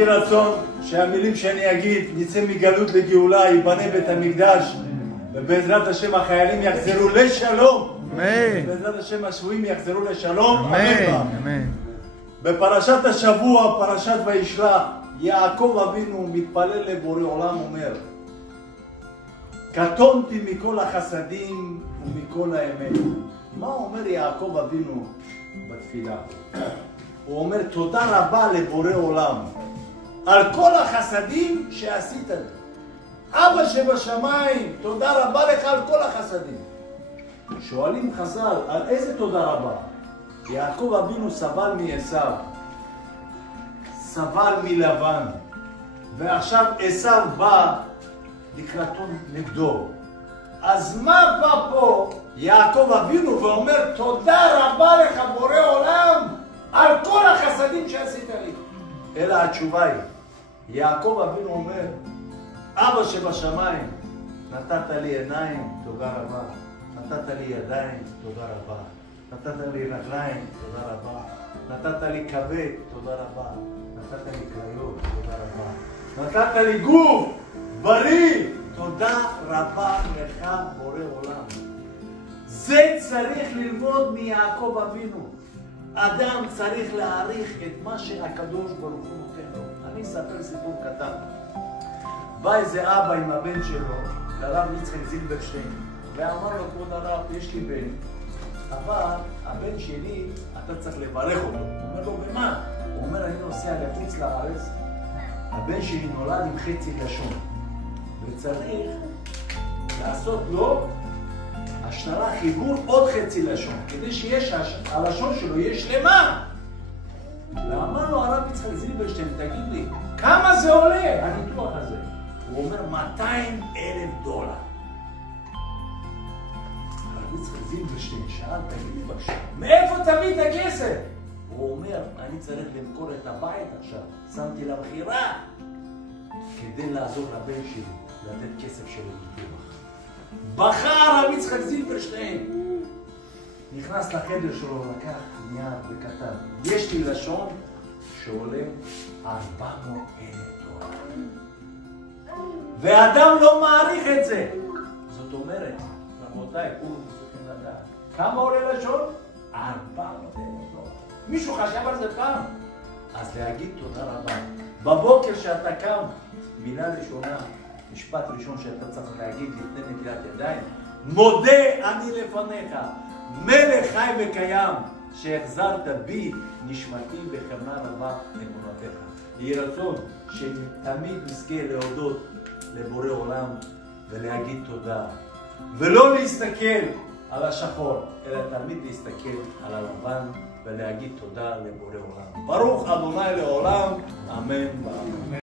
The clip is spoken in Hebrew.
יהי רצון שהמילים שאני אגיד, נצא מגלות לגאולה, ייבנה בית המקדש, ובעזרת השם החיילים יחזרו לשלום. אמן. בעזרת השם השבויים יחזרו לשלום. אמן. אמן. בפרשת השבוע, פרשת וישלח, יעקב אבינו מתפלל לבורא עולם, אומר, קטונתי מכל החסדים ומכל האמת. מה אומר יעקב אבינו בתפילה? הוא אומר תודה רבה לבורא עולם על כל החסדים שעשית לי. אבא שבשמיים, תודה רבה לך על כל החסדים. שואלים חז"ל, על איזה תודה רבה? יעקב אבינו סבל מעשיו, סבל מלבן, ועכשיו עשיו בא לקראתו נגדו. אז מה בא פה יעקב אבינו ואומר תודה רבה לך בורא עולם על כל החסדים שעשית לי? אלא התשובה היא, יעקב אבינו אומר, אבא שבשמיים, נתת לי עיניים, תודה רבה. נתת לי ידיים, תודה רבה. נתת לי רגליים, תודה רבה. נתת לי כבד, תודה רבה. נתת לי כליות, תודה רבה. נתת לי גוף בריא, תודה רבה לך בורא עולם. זה צריך ללמוד מיעקב אבינו. אדם צריך להעריך את מה שהקדוש ברוך הוא נותן לו. אני אספר סיפור קטן. בא איזה אבא עם הבן שלו, לרב יצחק זילברשטיין, ואמר לו, כבוד הרב, יש לי בן, אבל הבן שלי, אתה צריך לברך אותו. הוא אומר לו, במה? הוא אומר, אני נוסע לחוץ לארץ, הבן שלי נולד עם חצי לשון, וצריך לעשות לו השתלה חיבור עוד חצי לשון, כדי שיש, הלשון שלו יהיה שלמה. ואמר לו הרב יצחק זילברשטיין, תגיד לי, כמה זה עולה הניתוח הזה? הוא אומר, $200,000. הרב יצחק זילברשטיין שאל, תגיד לי בבקשה, מאיפה תביא את הכסף? הוא אומר, אני צריך למכור את הבית עכשיו, שמתי למכירה, כדי לעזור לבן שלי, לתת כסף שלו לביטוח. בכה הרב יצחק זילברשטיין, נכנס לחדר שלו, לקח נייר וכתב, יש לי לשון שעולה $400,000. ואדם לא מעריך את זה. זאת אומרת, רבותיי, כולם צריכים לדעת, כמה עולה לשון? $400,000. מישהו חשב על זה פעם? אז להגיד תודה רבה. בבוקר שאתה קם, מילה ראשונה, משפט ראשון שאתה צריך להגיד לפני נטילת ידיים, מודה אני לפניך, מלך חי וקיים, שהחזרת בי נשמתי בחמלה רבה אמונתך. יהי רצון שתמיד נזכה להודות לבורא עולם ולהגיד תודה, ולא להסתכל על השחור, אלא תמיד להסתכל על הלבן ולהגיד תודה לבורא עולם. ברוך אדוני לעולם, אמן ואמן.